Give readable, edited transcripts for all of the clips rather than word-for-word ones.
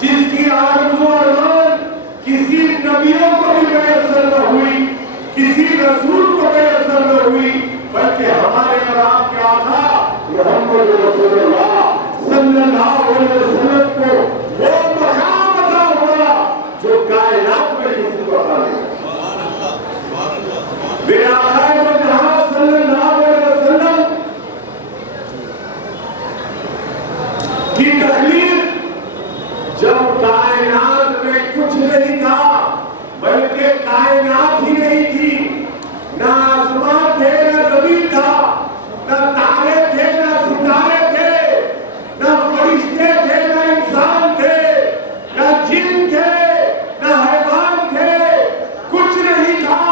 جس کی آرزو اور کسی نبیوں کو ہمارے اور آپ کے آقا محمد رسول اللہ صلی اللہ علیہ وسلم کو وہ مقام عطا ہوا جو کائنات میں کسی کو عطا نہیں۔ میرے آقا جہاں صلی اللہ علیہ وسلم کی تخلیق جب کائنات میں کچھ نہیں تھا، بلکہ کائنات ہی نہیں تھی، نہ آسمان تھے نہ زمین تھا، نہ تارے تھے نہ ستارے تھے، نہ فرشتے تھے نہ انسان تھے، نہ جن تھے نہ حیوان تھے، کچھ نہیں تھا۔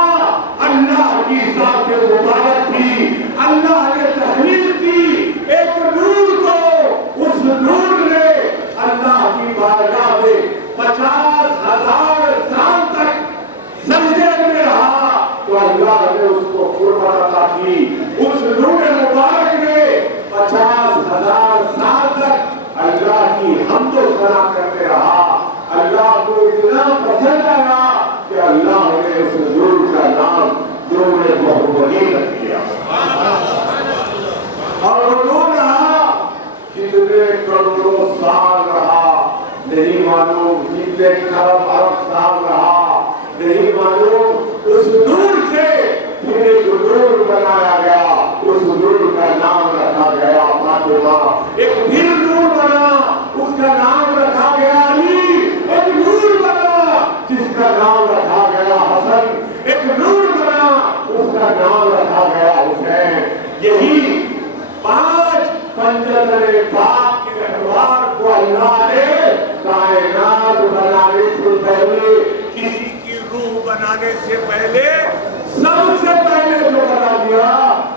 اللہ کی ذات مبارک تھی، اللہ نے تخلیق کی ایک نور کو، اس نور نے اللہ کی بارگاہ میں 50,000 سال تک سجدے میں رہا، تو اللہ نے اس کو قربت عطا کی۔ اس نور مبارک نے 50,000 سال تک اللہ کی حمد و ثنا کرتے رہا۔ اللہ کو اتنا پسند آیا کہ اللہ نے اس نور کا نام نور محمدی رکھ دیا، اور وہ نور رہا کتنے کروڑوں سال رہا نہیں معلوم، کتنے کھرب ارب سال رہا نہیں معلوم۔ اس نور سے پھر ایک نور بنایا گیا، اس نور کا نام رکھا گیا فاطمہ۔ ایک پھر نور بنا، اس کا نام رکھا گیا علی۔ ایک نور بنا جس کا نام رکھا گیا حسن۔ ایک نور بنا اس کا نام رکھا گیا حسین۔ یہی 5 پنجتن پاک کے اتوار کو اللہ نے کائنات بنانے سے پہلے، کسی کی روح بنانے سے پہلے، سب سے پہلے جو بنا دیا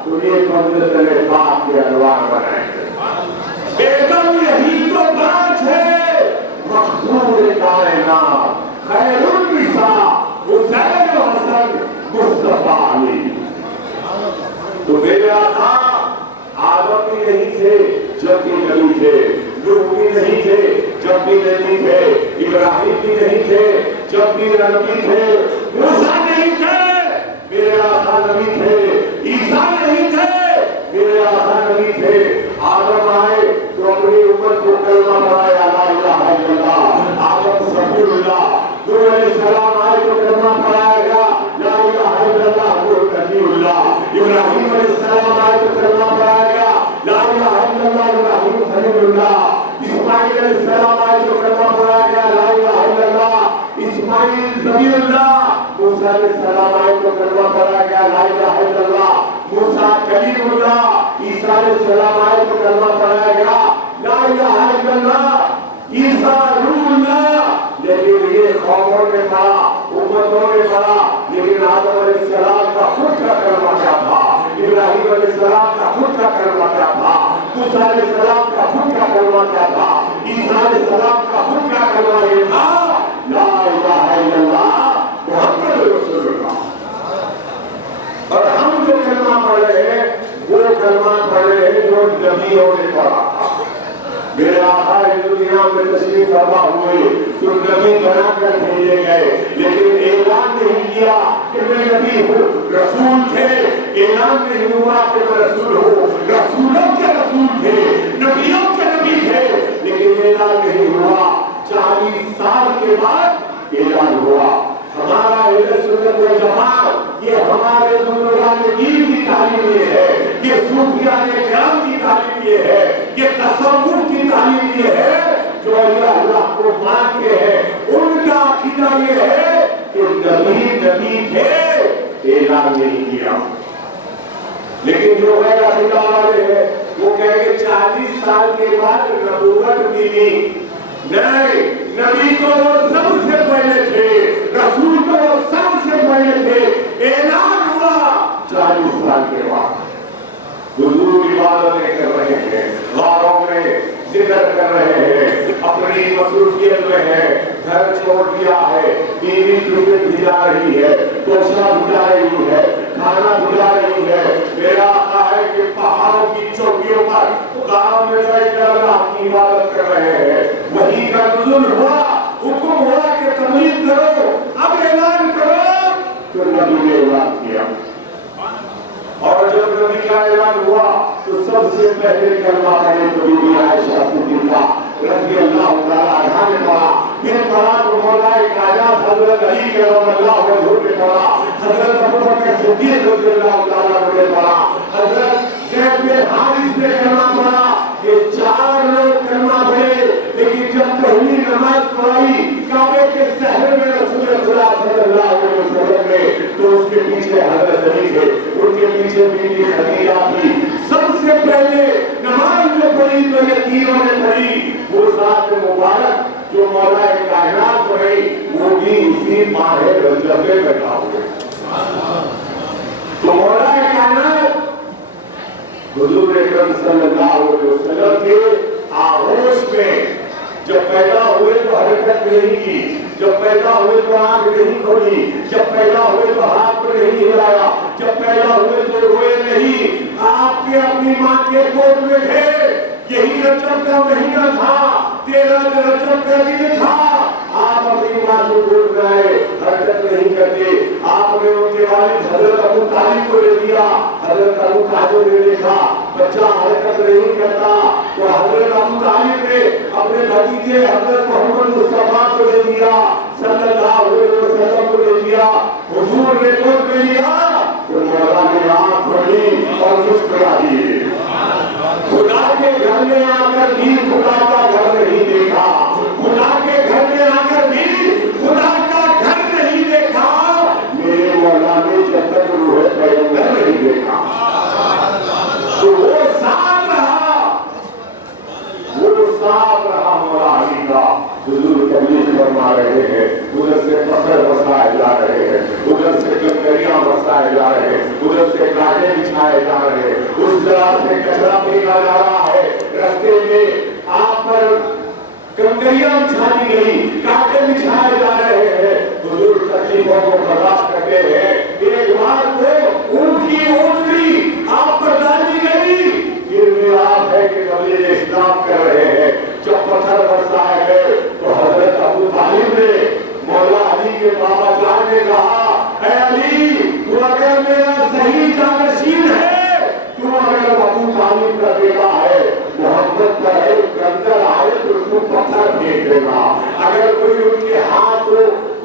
تو یہ پنجتن پاک کے اتوار بنائے گئے۔ ایکم یہی تو بات ہے، مقصود کائنات خیر النساء حسین و حسن مصطفیٰ علی۔ تو میرے آقا آدم بھی نہیں تھے جب بھی نبی تھے، نوح بھی نہیں تھے جب بھی نبی تھے، ابراہیم بھی نہیں تھے جب بھی نبی تھے، موسیٰ نہیں تھے میرے آقا نبی تھے، عیسیٰ نہیں تھے میرے آقا نبی تھے۔ آدم آئے تو اپنی امت کو کلمہ پڑھایا لا الہ الا اللہ، آدم صفی اللہ۔ نوح علیہ السلام آئے تو کلمہ پڑھایا گیا لا الہ الا اللہ نوح نبی اللہ۔ ابراہیم علیہ السلام آئے تو کلمہ پڑھایا گیا لا الہ الا اللہ ابراہیم خلیل اللہ۔ اسماعیل علیہ السلام آئے تو کلمہ پڑھایا گیا لا الہ الا اللہ اسماعیل ذبیح اللہ۔ موسیٰ علیہ السلام آئے تو کلمہ پڑھایا گیا لا الہ الا اللہ موسیٰ کلیم اللہ۔ عیسیٰ علیہ السلام آئے تو کلمہ پڑھایا گیا لا الہ الا اللہ عیسیٰ روح اللہ۔ لیکن یہ قوموں نے پڑھا، امتوں نے پڑھا، لیکن آدم علیہ السلام کا خود کا کلمہ کیا تھا، ابراہیم علیہ السلام کا خود کا کلمہ کیا تھا، موسیٰ علیہ السلام کا خود کا کلمہ کیا تھا، عیسیٰ علیہ السلام کا خود کا کلمہ یہ تھا لا الہ الا اللہ محمد رسول اللہ۔ اور ہم جو کلمہ پڑھ رہے ہیں وہ کلمہ پڑھ رہے ہیں جو نبیوں نے پڑھا تھا۔ میرے آقا دنیا میں تشریف فرما ہوئے تو نبی بنا کر بھیجے گئے، لیکن اعلان نہیں کیا کہ میں نبی ہوں۔ رسول تھے، اعلان نہیں ہوا کہ میں رسول ہوں۔ رسولوں کے رسول تھے، نبیوں کے نبی تھے، لیکن اعلان نہیں ہوا۔ 40 سال کے بعد اعلان ہوا۔ ہمارا اہل سنت و جماعت یہ ہمارے بزرگان دین کی تعلیم یہ ہے، یہ صوفیان کرام کی تعلیم یہ ہے، یہ تصوف کی تعلیم یہ ہے، جو اللہ کو مانتے ہیں ان کا عقیدہ یہ ہے کہ نبی تھے، اعلان نہیں کیا۔ لیکن جو غیر عقیدہ والے ہیں وہ کہیں گے 40 سال کے بعد نبوت ملی۔ نہیں، نبی تو وہ سب سے پہلے تھے، رسول تو وہ سب سے پہلے تھے۔ اعلان ہوا 40 سال کے بعد۔ حضور عبادتیں کر رہے ہیں، غاروں میں ذکر کر رہے ہیں، اپنی مصروفیت میں ہے، گھر چھوڑ دیا ہے، بیوی ٹیوشن بھجا رہی ہے، توشہ بھجا رہی ہے، کھانا بھجا رہی ہے۔ میرا آقا ہے کہ پہاڑوں کی چوٹیوں پر غاروں میں بیٹھ کر اللہ کی عبادت کر رہے ہیں۔ وحی کا نزول ہوا، حکم ہوا کہ تبلیغ کرو، اب اعلان کرو، تو نبی نے اعلان کیا۔ اور جب نبی کا اعلان ہوا تو سب سے پہلے کلمہ پڑھے تو بی بی عائشہ صدیقہ رضی اللہ تعالیٰ عنہا نے پڑھا، پھر پڑھا تو مولا کائنات حضرت علی کرم اللہ وجہہ نے پڑھا، حضرت ابوبکر صدیق رضی اللہ تعالیٰ عنہ نے پڑھا، حضرت زید بن حارث نے کلمہ پڑھا۔ یہ چار لوگ کلمہ پڑھے، لیکن جب پہلی نماز پڑھائی کعبے کے صحن میں رسول خدا صلی اللہ علیہ وسلم نے تو اس کے پیچھے حضرت علی تھے، ان کے پیچھے بی بی خدیجہ تھی۔ سب سے پہلے نماز جو پڑھی تو یہ تینوں نے پڑھی، وہ ذات مبارک جو مولا کائنات پڑھی وہ بھی اسی ماہ رجب میں پیدا ہوئے۔ تو مولا کائنات حضور اکرم صلی اللہ علیہ وسلم کے آغوش میں جب پیدا ہوئے تو حرکت نہیں کی، جب پیدا ہوئے تو آنکھ نہیں کھولی، جب پیدا ہوئے تو ہاتھ کو نہیں ہلایا، جب پیدا ہوئے تو روئے نہیں۔ آپ کے اپنی ماں کے گود میں تھے، یہی رجب کا مہینہ تھا، 13 رجب کا دن تھا، آپ اپنی ماں کو گود میں آئے، حرکت نہیں کرتے۔ آپ نے ان کے والد حضرت ابو طالب کو لے دیا، حضرت ابو طالب نے دیکھا بچہ حرکت نہیں کرتا تو حضرت ابو طالب نے اپنے بھتیجے حضرت محمد مصطفیٰ کو لے دیا، صلی اللہ علیہ وسلم کو لے دیا، حضور نے گود میں لیا تو مولا نے آنکھ کھولی اور مسکرا دیے۔ خدا کے گھر میں آ کر بھی خدا کا گھر نہیں دیکھا، خدا کے گھر میں آ کر بھی خدا کا گھر نہیں دیکھا، میرے مولا نے جب تک روح پیغمبر نہیں دیکھا تو وہ ساتھ رہا، وہ ساتھ رہا مولا علی کا۔ حضور تبلیغ فرما رہے ہیں، ادھر سے پتھر برسائے جا رہے ہیں، ادھر سے کنکریاں برسائے جا رہے ہیں، ادھر سے کانٹے بچھائے جا رہے ہیں، اس طرح سے کچرا پھینکا جا رہا ہے، رستے میں آپ پر کنکریاں بچھا دی گئی، کانٹے بچھائے جا رہے ہیں، حضور تکلیفوں کو برداشت کرتے ہیں۔ ایک بار کو اونٹ کی اونٹنی آپ پر ڈالی گئی، پھر بھی آپ ہے کہ تبلیغ اسلام کر رہے ہیں۔ جب پتھر برسائے گئے تو حضرت ابو طالب نے مولا علی کے بابا جان نے کہا، اے علی تو اگر میرا صحیح جانشین ہے، تو اگر ابو طالب کا بیٹا ہے، محمد کا ہے کے اندر آئے تو تو پتھر پھینک دینا، اگر کوئی ان کے ہاتھ کو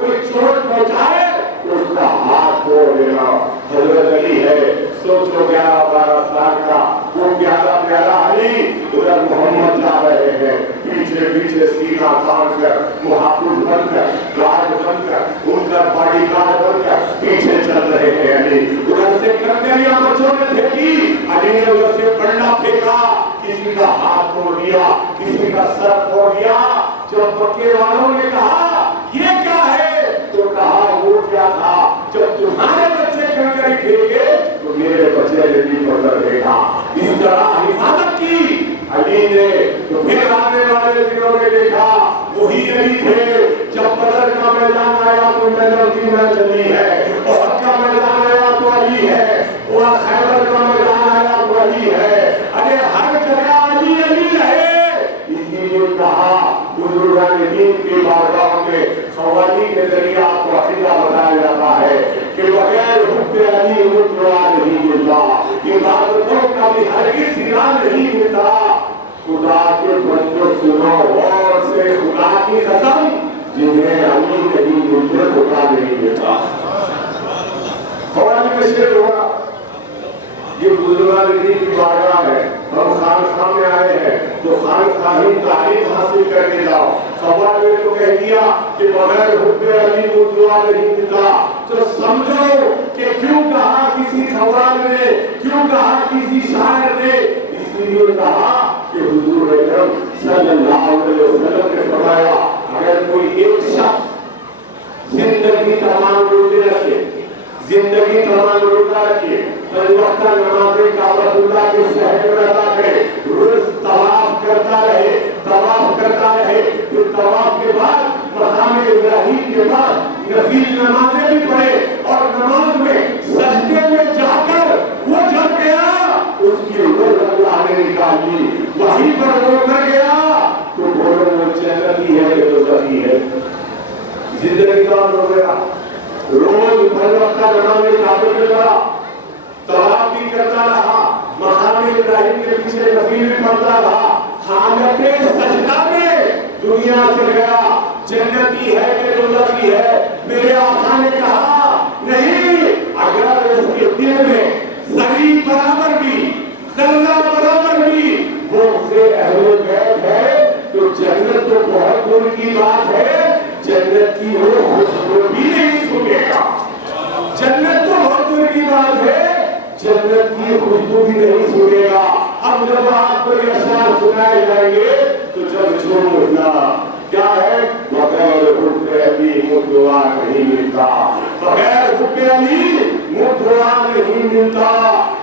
کوئی چوٹ پہنچائے تو اس کا ہاتھ توڑ دینا۔ حضرت علی ہے، سوچو 11-12 سال کا وہ پیارا پیارا علی، ادھر محمد جا رہے ہیں، پیچھے پیچھے سینہ تان کر، محافظ بن کر، راج بن کر، ان کا باڈی گارڈ بن کر پیچھے چل رہے ہیں۔ علی ادھر سے کنکریاں بچوں نے پھینکی، علی نے ادھر سے ڈنڈا پھینکا، کسی کا ہاتھ توڑ دیا، کسی کا سر توڑ دیا۔ جب مکے والوں نے کہا یہ کیا ہے تو کہا وہ کیا تھا، جب تمہارے بچے کنکری پھینکے تو میرے بچے نے بھی پتھر پھینکا۔ اس طرح حفاظت کی علی نے۔ تو پھر آنے والے دنوں میں دیکھا وہی علی تھے، جب بدر کا میدان آیا تو میدان چلی ہے، احد کا میدان آیا تو علی ہے، اور خیبر کا میدان آیا تو علی ہے، ارے ہر جگہ علی علی رہے۔ اسی لیے کہا بزرگان دین کی بارگاہوں میں قوالی کے ذریعے آپ کو عقیدہ بتایا جاتا ہے کہ بغیر حب علی دعا نہیں ملتا، عبادتوں کا بھی ہرگز سلا نہیں ملتا۔ خدا کے بندوں سنو غور سے خدا کی قسم، جنہیں علی نہیں ملتے خدا نہیں ملتا۔ قوالی میں شعر ہوگا، یہ بزرگان دین کی بارگاہ ہے، ہم خانقاہ میں آئے ہیں تو خانقاہی تعلیم حاصل کر کے جاؤ۔ سوال میں تو کہہ دیا کہ بغیر حب علی کو دعا نہیں ملتا، تو سمجھو کہ کیوں کہا کسی قوال نے، کیوں کہا کسی شاعر نے، اس لیے کہا کہ حضور اکرم صلی اللہ علیہ وسلم نے فرمایا اگر کوئی ایک شخص زندگی تمام روزے رکھے، زندگی تمام روزہ رکھے، وقت نمازیں کعبۃ اللہ کے شہر میں ادا کرے، روز طواف کرتا رہے، طواف کرتا رہے، پھر طواف کے بعد مقام ابراہیم کے بعد نفل نمازیں بھی پڑھے، اور نماز میں سجدے میں جا کر وہ جب گیا اس کی روح اللہ نے نکال لی، وہیں پر وہ مر گیا تو بولو وہ جنتی ہے کہ دوزخی ہے۔ زندگی کا ہو گیا، روز بھر وقت نمازیں کعبے میں پڑھا، طواف بھی کرتا رہا، مقام ابراہیم کے پیچھے نفل بھی پڑھتا رہا، حالت سجدہ میں دنیا سے گیا، جنتی ہے کہ دوزخی ہے؟ میرے آقا نے کہا نہیں، اگر اس کے دل میں ذری برابر بھی، ذرہ برابر بھی وہ سے اہل بیت ہے تو جنت تو بہت دور کی بات ہے، جنت کی وہ خوشبو بھی نہیں سنے گا۔ جنت تو بہت دور کی بات ہے، جنت کی خوشبو بھی نہیں سنے گا۔ اب جب آپ کو یہ اشعار سنائے جائیں گے تو جب جھوم اٹھنا کیا ہے؟ بغیر حب علی مدعا نہیں ملتا، بغیر حب علی مدعا نہیں ملتا،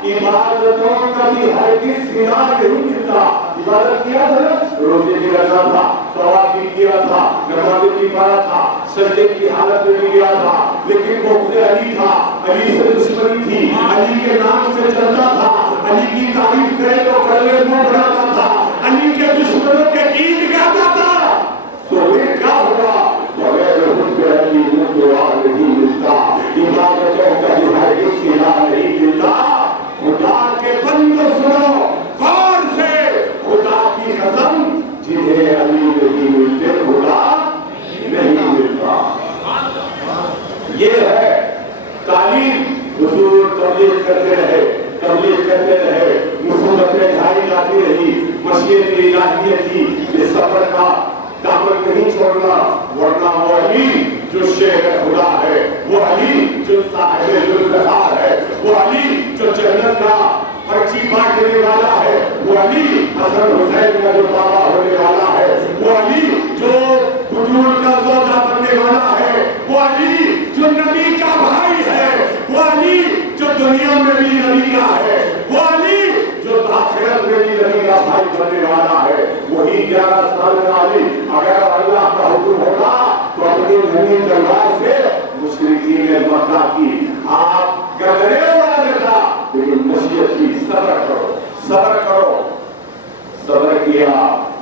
عبادتوں کا بھی ہرگز سلا نہیں ملتا۔ عبادت کیا تھا، روزے بھی رکھا تھا، طواف بھی کیا تھا، نماز بھی پڑھا تھا، سجدے کی حالت میں بھی گیا تھا، لیکن بغض علی تھا، علی سے دشمنی تھی، علی کے نام سے چلتا تھا، علی کی تعریف کرے تو کلے منہ بناتا تھا، علی کے دشمنوں کے گیت گاتا تھا۔ تو پھر کیا ہوا؟ بغیر حب علی مدعا نہیں ملتا، عبادتوں کا بھی ہرگز سلا نہیں ملتا۔ خدا کے بندے سنو غور سے، خدا کی قسم جنہیں علی نہیں ملتے خدا نہیں ملتا۔ یہ ہے تعلیم۔ حضور تبلیغ کرتے رہے، تبلیغ کرتے رہے، مصیبتیں جاری جاتی رہی، مشیت الہیہ تھی کہ صبر کا دامن نہیں چھوڑنا، ورنہ وہ علی جو شیخ خدا ہے، وہ علی جو صاحب ذوالفقار ہے، وہ علی جو جنت کا پرچی بانٹنے والا ہے، وہ علی حسن حسین کا جو بابا ہونے والا ہے، وہ علی جو حضور کا زوجہ بننے والا ہے، وہ علی جو نبی کا بھائی ہے، وہ علی جو دنیا میں بھی نبی کا ہے، وہ علی جو آخرت میں بھی نبی کا بھائی بننے والا ہے، وہی 11 سال کا علی اگر اللہ کا حکم ہوگا تو اپنی ننھی تلوار سے مشرکین مکہ کی آپ گردنیں اڑا دیتا، لیکن مشیت کی صبر کرو، صبر کرو۔ صبر کیا،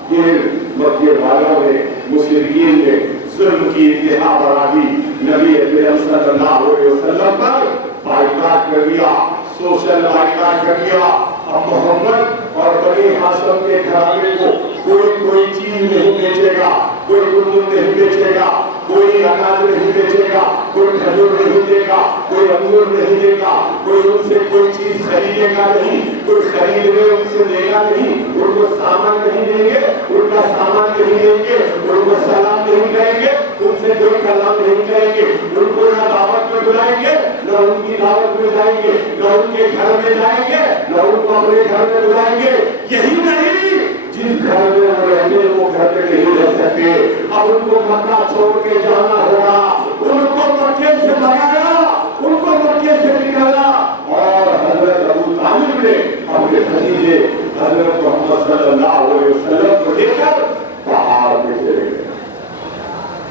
پھر مکے والوں نے، مشرکین نے ظلم کی انتہا بڑھا دی، نبی اکرم صلی اللہ علیہ وسلم پر بائیکاٹ کر دیا، سوشل بائیکاٹ کر دیا۔ اب محمد اور بنی ہاشم کے گھرانے کو کوئی چیز نہیں بیچے گا، کوئی گندم نہیں بیچے گا، کوئی اناج نہیں بیچے گا، کوئی کھجور نہیں دے گا، کوئی انگور نہیں دے گا، کوئی ان سے کوئی چیز خریدے گا نہیں، کوئی خرید لے ان سے دے گا نہیں، ان کو سامان نہیں دیں گے، ان کا سامان نہیں دیں گے، ان کو سلام نہیں کریں گے، ان سے کوئی کلام نہیں کریں گے، ان کو نہ دعوت میں بلائیں گے، نہ ان کی دعوت میں جائیں گے، نہ ان کے گھر میں جائیں گے، نہ ان کو اپنے گھر میں بلائیں گے۔ یہی نہیں، جس گھر میں وہ رہتے وہ گھر میں نہیں رہ سکتے، اب ان کو مکہ چھوڑ کے جانا ہوگا، ان کو مکے سے بھگایا، ان کو مکے سے نکالا، اور حضرت ابو طالب نے اپنے بھتیجے حضرت محمد صلی اللہ علیہ وسلم کو لے کر پہاڑ پہ چلے گئے۔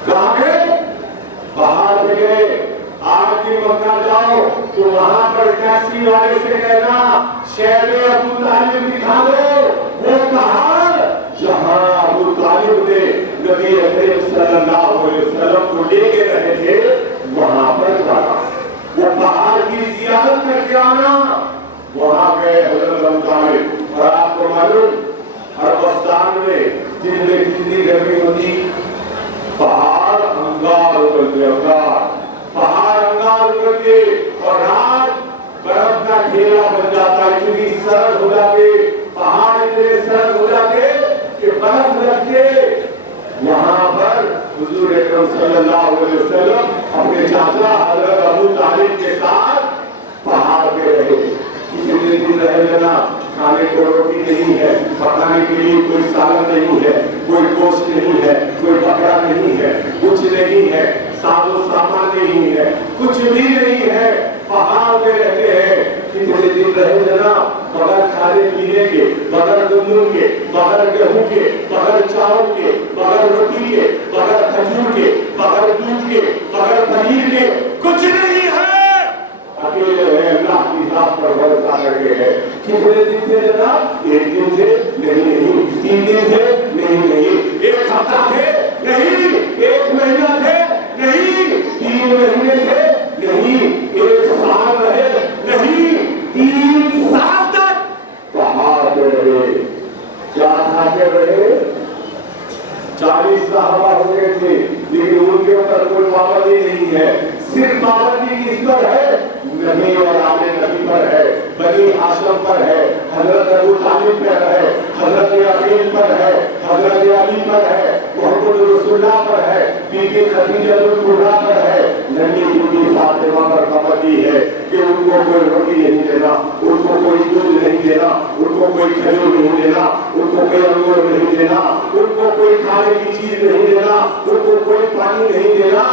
کہاں گئے؟ پہاڑ پہ گئے۔ آج بھی مکہ جاؤ تو وہاں پر ٹیکسی والے سے کہنا شہر ابو طالب دکھا دو، وہ پہاڑ جہاں ابو طالب نے نبی اکرم صلی اللہ علیہ وسلم کو لے کے رہے تھے وہاں پر جانا، وہ پہاڑ کی زیارت کر کے آنا۔ وہاں گئے حضرت ابو طالب، اور آپ کو معلوم عربستان میں دن میں کتنی گرمی ہوتی، پہاڑ انگار اترتے، انگار پہاڑ انگار اترتے، اور رات برف کا ڈھیرا بن جاتا، اتنی سرد ہو جاتے، پہاڑ اتنے سرد ہو جاتے کہ برف لگتے۔ وہاں پر حضور اکرم صلی اللہ علیہ وسلم اپنے چاچا حضرت ابو طالب کے ساتھ پہاڑ پہ رہے۔ کسی دن رہے جنا، کھانے کو روٹی نہیں ہے، پکانے کے لیے کوئی سالن نہیں ہے، کوئی گوشت نہیں ہے، کوئی بکرا نہیں ہے، کچھ نہیں ہے، ساز و سامان نہیں ہے، کچھ بھی نہیں ہے، پہاڑ پہ رہتے ہیں۔ کتنے دن رہے جنا، بغیر کھانے پینے کے، بغیر گندم کے، بغیر گیہوں کے، بغیر چاول کے، بغیر روٹی کے، بغیر کھجور کے، بغیر دودھ کے، بغیر پنیر کے، کچھ نہیں ہے، اکیلے رہے، اللہ کی ذات پر بھروسہ کر کے ہے۔ کتنے دن تھے جناب؟ ایک دن تھے نہیں، 3 دن تھے نہیں، 1 ہفتہ تھے نہیں، 1 مہینہ تھے نہیں، 3 مہینے تھے نہیں، 1 سال رہے نہیں، 3 کھاتے رہے؟ کیا کھاتے رہے؟ 40 صحابہ ہو گئے تھے، لیکن ان کے اوپر کوئی پابندی نہیں ہے. صرف پابندی کس پر ہے؟ نبی اور آل نبی پر ہے، بنی ہاشم پر ہے، حضرت ابو طالب پر ہے، حضرت عقیل پر ہے، حضرت علی پر ہے، محمد رسول اللہ پر ہے، بی بی خدیجہ الکبریٰ پر ہے. نبی کی فاطمہ پر پابندی ہے کہ ان کو کوئی روٹی نہیں دینا، ان کو کوئی دودھ نہیں دینا، ان کو کوئی کھجور نہیں دینا، ان کو کوئی انگور نہیں دینا، ان کو کوئی کھانے کی چیز نہیں دینا، ان کو کوئی پانی نہیں دینا.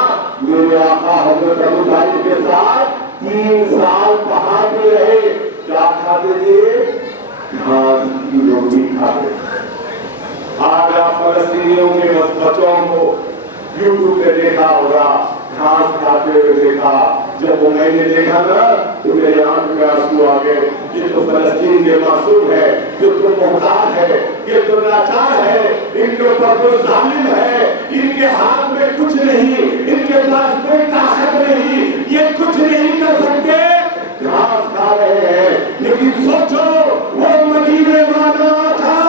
میرے آقا حضرت ابو طالب کے ساتھ 3 سال پہاڑ پہ رہے. کیا کھاتے تھے؟ گھاس کی روٹی کھاتے. آج آپ فلسطینیوں کے بچوں کو یوٹیوب پہ دیکھا ہوگا، گھاس کھاتے ہوئے دیکھا. جب وہ میں نے دیکھا نا تو میرے آنکھ میں آنسو آ گئے. یہ تو فلسطین کے معصوم ہے، یہ تو محتاج ہے، یہ تو لاچار ہے، ان کے اوپر تو ظالم ہے، ان کے ہاتھ میں کچھ نہیں، ان کے پاس کوئی طاقت نہیں، یہ کچھ نہیں کر سکتے. گھاس کھا رہے ہیں. لیکن سوچو وہ مدینے والا تھا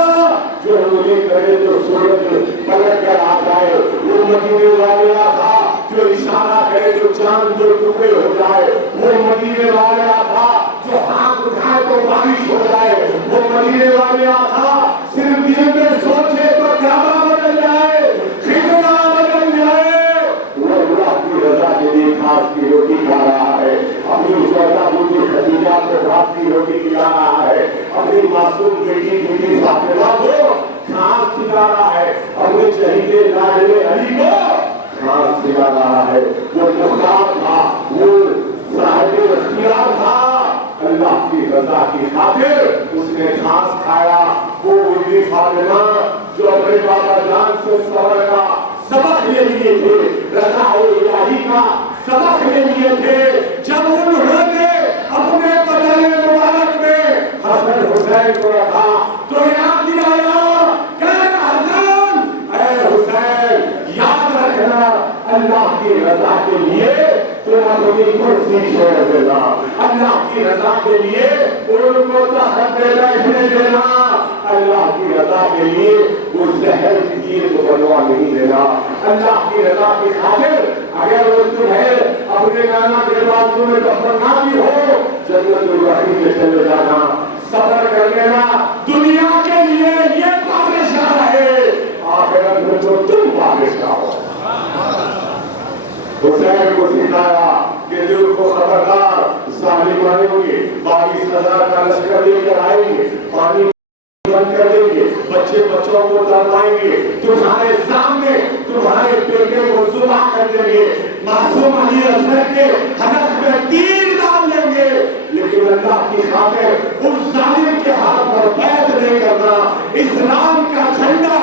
جو انگلی کرے تو سورج پلٹ کر آ جائے. وہ مدینے والا تھا جو اشارہ کرے تو چاند دو ٹکڑے ہو جائے. وہ مدینے والا تھا جو ہاتھ اٹھائے تو بارش ہو جائے. وہ مدینے والا تھا صرف دل میں سوچے تو کعبہ بدل جائے، قبلہ بدل جائے. وہ اللہ کی رضا کے لیے گھاس کی روٹی کھا رہا ہے، اپنی زوجہ بیٹی خدیجہ کو گھاس کی روٹی کھلا رہا ہے، اپنی معصوم بیٹی بیٹی فاطمہ کو گھاس کھلا رہا ہے، اپنے چہیتے لاڈلے علی کو گھاس کھلا رہا ہے. وہ محتاج تھا، وہ صاحب اختیار تھا. اللہ کی رضا کی خاطر اس نے گھاس کھایا. وہ بیٹی فاطمہ جو اپنے بابا جان سے صبر کا سبق لے لیے تھے، رضا الہی کا سبق لے لیے تھے. جب انہوں نے اپنے بدن مبارک میں حسن حسین کو رکھا تو یاد دلایا کہ حسن اے حسین یاد رکھنا اللہ کی رضا کے لیے تم اپنی کرسی چھوڑ دینا، اللہ کی رضا کے لیے ان کو تحت پہ بیٹھنے دینا، اللہ کی رضا کے لیے اس زہر کی چیز کو بنوا نہیں دینا. اللہ کی رضا کی خاطر اگر وہ تمہیں اپنے نانا کے بعد تمہیں دفنا بھی ہو جنت الرحیم میں چلے جانا. صبر کر لینا. دنیا کے لیے یہ بادشاہ ہے، آخرت میں تو تم بادشاہ ہو. حسین کو سکھایا کہ دل کو خبردار، ظالم آئیں گے، 22,000 کا لشکر لے کر آئیں گے، پانی بند کر دیں گے، بچے بچوں کو تڑپائیں گے، تمہارے سامنے تمہارے بیٹے کو ذبح کر دیں گے، معصوم علی اصغر کے ہدف میں تیر ڈال دیں گے. لیکن اللہ کی خاطر اس ظالم کے ہاتھ پر بیعت نہیں کرنا، اسلام کا جھنڈا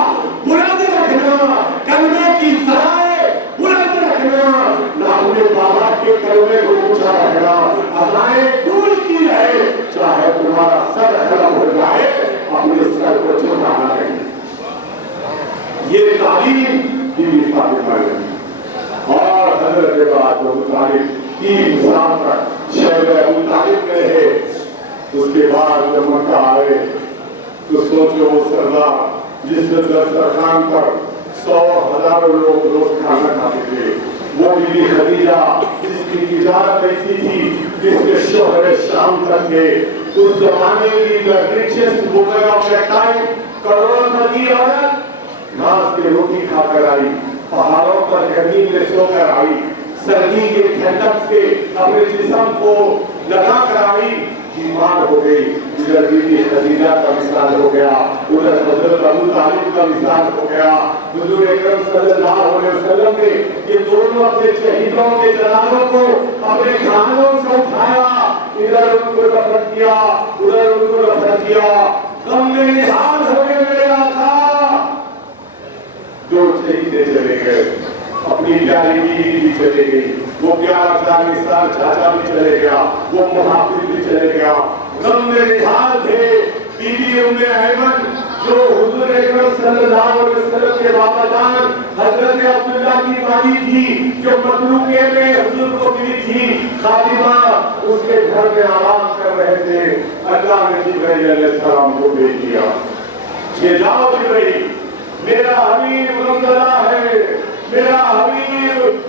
بلند رکھنا، کلمے کی سرائے بلند رکھنا، نہ اپنے بابا کے کلمے کو اونچا رکھنا. ادائیں گونجتی رہے چاہے تمہارا سر خراب ہو جائے، اپنے سر کو چھپانا نہیں. یہ تعلیم کی فاطمہ نے اور حضرت کے بعد ابو طالب 3 سال تک شہر ابو طالب میں رہے. اس کے بعد جب مکہ آئے تو سوچو وہ سردار جس دسترخوان پر 100,000 لوگ روز کھانا کھاتے تھے، وہ بی بی خدیجہ جس کی تجارت ایسی تھی، جس کے شوہر شام تک تھے، اس زمانے کی richest woman of that time، کروڑپتی عورت گھاس کی روٹی کھا کر آئی، پہاڑوں پر زمین میں سو کر آئی، سردی کے ٹھنڈک سے اپنے جسم کو لگا کر آئی، بیمار ہو گئی. ادھر بی بی خدیجہ کا مثال ہو گیا، ادھر حضرت ابو طالب کا مثال ہو گیا. حضور اکرم صلی اللہ علیہ وسلم نے یہ دونوں اپنے شہیدوں کے جنازوں کو اپنے کھانوں سے اٹھایا، ادھر ان کو دفن کیا، ادھر ان کو دفن کیا. غم میں نہال ہو کے گیا تھا. 2 شہیدیں چلے گئے، اپنی پیاری بیوی بھی چلے گئی، وہ پیارا جانشار چاچا بھی چلے گیا، وہ محافظ بھی چلے گیا. غم میں نہال تھے. بی بی ام ایمن جو حضور اکرم صلی اللہ علیہ وسلم کے بابا جان حضرت عبداللہ کی مالی تھی جو مطلوبے میں حضور کو ملی تھی خادمہ اس کے گھر میں آرام کر رہے تھے اللہ نے جبرائیل علیہ السلام کو بھیج دیا کہ جاؤ جبرائیل میرا حبیب منزلہ ہے میرا حبیب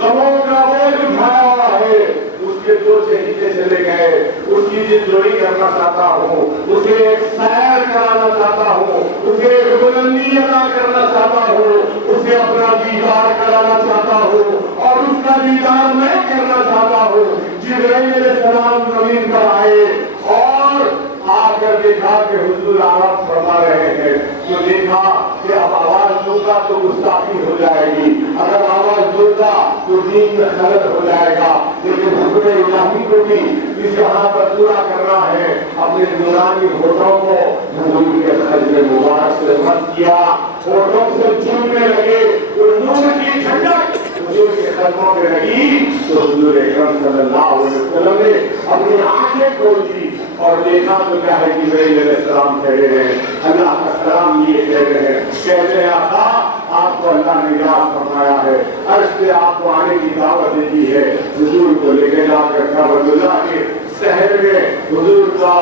غموں کا بوجھ اٹھایا ہوا ہے اس کے دو شہیدے چلے گئے اس کی جوڑی کرنا چاہتا ہوں اسے ایک سیر کرانا چاہتا ہوں اسے ایک بلندی ادا کرنا چاہتا ہوں اسے اپنا دیدار کرانا چاہتا ہوں اور اس کا دیدار میں کرنا چاہتا ہوں جبرائیل علیہ السلام زمین پر آئے اور آ کر دیکھا کہ حضور آرام فرما رہے ہیں تو دیکھا کہ اب آواز دوں گا تو گستاخی ہو جائے گی اگر آواز دوں گا تو دین میں خلل ہو جائے گا لیکن حکم الہی کو بھی اس یہاں پر پورا کرنا ہے اپنے نورانی ہوٹوں کو حضور کے خجر مبارک سے مت کیا ہوٹوں سے چومنے لگے وہ نور کی ٹھنڈک حضور کے قدموں میں لگی تو حضور اکرم صلی اللہ علیہ وسلم نے اپنی آنکھیں کھول دی اور دیکھا تو کیا ہے کہ جبرائیل علیہ السلام کہہ رہے ہیں اللہ کا سلام یہ کہہ رہے ہیں کہتے ہیں آقا آپ کو اللہ نے نجات فرمایا ہے عرش سے آپ کو آنے کی دعوت دی ہے حضور کو لے کے جا کر کعبۃ اللہ کے شہر میں حضور کا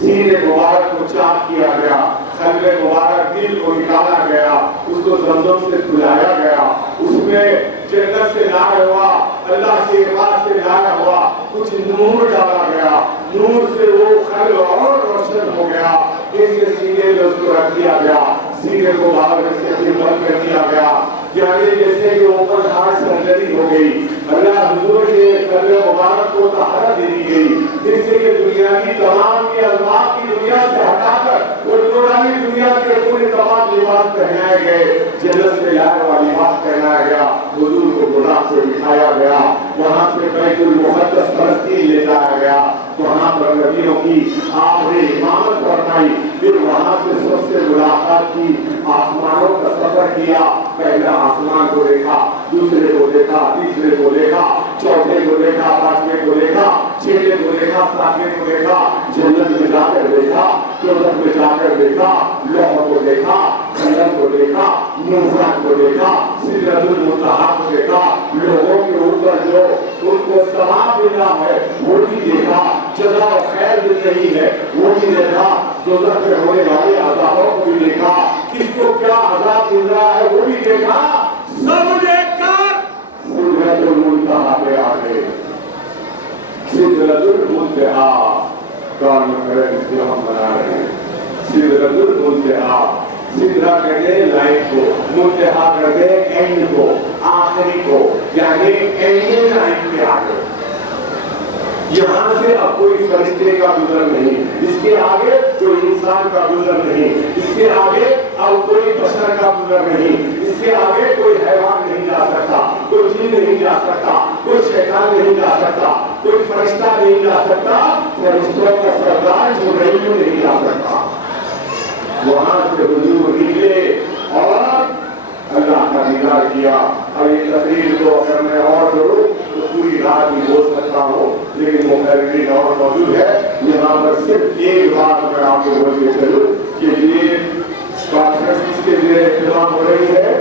سینے مبارک کو چاک کیا گیا قلب مبارک دل کو نکالا گیا اس کو زمزم سے کھلایا گیا اس میں جنت سے لایا ہوا اللہ سے عبادت سے لایا ہوا کچھ نور ڈالا گیا نور سے وہ قلب اور روشن ہو گیا اس کے سینے میں اس کو رکھ دیا گیا سینے کو باہر سے بند کر دیا گیا یعنی جیسے کہ اوپر ہارٹ سرجری ہو گئی اللہ حضور کے قلب مبارک کو طہارت دے دی گئی جس سے کہ دنیا کی تمام کی اسباب کی دنیا سے ہٹا کر وہ نورانی دنیا کے پورے تمام لباس پہنائے گئے جنت سے لائے ہوا لباس پہنایا گیا حضور کو گناہ سے اٹھایا گیا وہاں سے بیت المقدس فلسطین لے جایا گیا وہاں پر نبیوں کی آپ نے امامت فرمائی پھر وہاں سے سب سے ملاقات کی آسمانوں کا سفر کیا پہلا آسمان کو دیکھا دوسرے کو دیکھا تیسرے کو دیکھا چوتھے کو دیکھا پانچویں کو دیکھا چھٹے کو دیکھا ساتویں کو دیکھا جنت میں جا کر دیکھا دوزخ میں جا کر دیکھا لوح کو دیکھا قلم کو دیکھا میزان کو دیکھا سدرۃ المنتہا کو دیکھا لوگوں کے اوپر جو ان کو ثواب ملا ہے وہ بھی دیکھا جزا و خیر مل رہی ہے وہ بھی دیکھا دوزخ میں ہونے والے عذابوں کو بھی دیکھا کس کو کیا عذاب مل رہا ہے وہ بھی دیکھا سب دیکھ کر سدرۃ المنتہا پہ آ گئے سدرۃ المنتہا کون کرے اس کو ہم بنا رہے ہیں سدرۃ المنتہا سدرا کہتے ہیں لائن کو منتہا کہتے ہیں اینڈ کو آخری کو یعنی اینڈ لائن پہ آ گئے یہاں سے اب کوئی فرشتے کا گزر نہیں اس کے آگے کوئی انسان کا گزر نہیں اس کے آگے اب کوئی بشر کا گزر نہیں اس سے آگے کوئی حیوان نہیں جا سکتا کوئی جن نہیں جا سکتا کوئی شیطان نہیں جا سکتا کوئی فرشتہ نہیں جا سکتا فرشتوں کا سردار جبرائیل نہیں جا سکتا وہاں سے حضور نکلے اور اللہ کا دیدار کیا اور یہ تقریر کو اگر میں اور کروں تو پوری رات بھی بول سکتا ہوں لیکن مقررین اور موجود ہے یہاں پر صرف ایک بات میں آپ کو بول کے چلوں کہ یہ کانفرنس اس کے لیے اہتمام ہو رہی ہے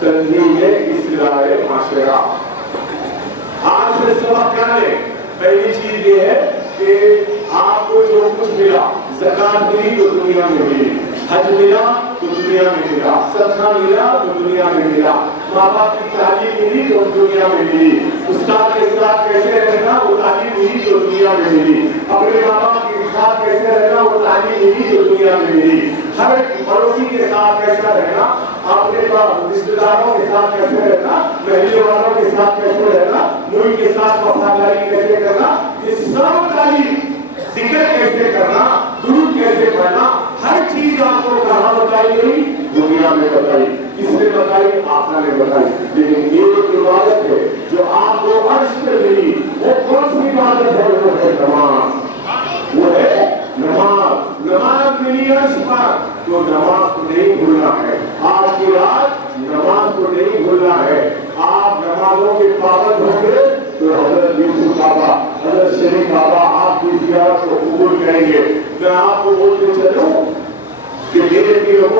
تنظیم اصلاح معاشرہ آج سے سبق کیا لیں پہلی چیز یہ ہے کہ آپ کو جو کچھ ملا زکات ملی تو دنیا میں ملی حج ملا تو دنیا میں ملا صدقہ ملا تو دنیا میں ملا ماں باپ کی تعلیم ملی تو دنیا میں ملی استاد کے ساتھ کیسے رہنا وہ تعلیم ملی تو دنیا میں ملی اپنے ماں باپ کے ساتھ کیسے رہنا وہ تعلیم ملی تو دنیا میں ملی ہر پڑوسی کے ساتھ کیسا رہنا اپنے رشتے داروں کے ساتھ کیسے رہنا محلے والوں کے ساتھ کیسے رہنا ملک کے ساتھ وفاداری کیسے کرنا یہ سب تعلیم ذکر کیسے کرنا درود کیسے پڑھنا ہر چیز آپ کو کہاں بتائی گئی دنیا میں بتائی کس نے بتائی آقا نے بتائی لیکن یہ ایک عبادت ہے جو آپ کو عرش پہ ملی وہ کون سی عبادت ہے وہ ہے نماز وہ ہے نماز نماز ملی عرش پر تو نماز کو نہیں بھولنا ہے آج کی رات نماز کو نہیں بھولنا ہے آپ نمازوں کے پابند ہوں گے تو حضرت یوسف بابا حضرت شریف بابا آپ کی زیارت کو قبول کریں گے میں آپ کو بولتے چلوں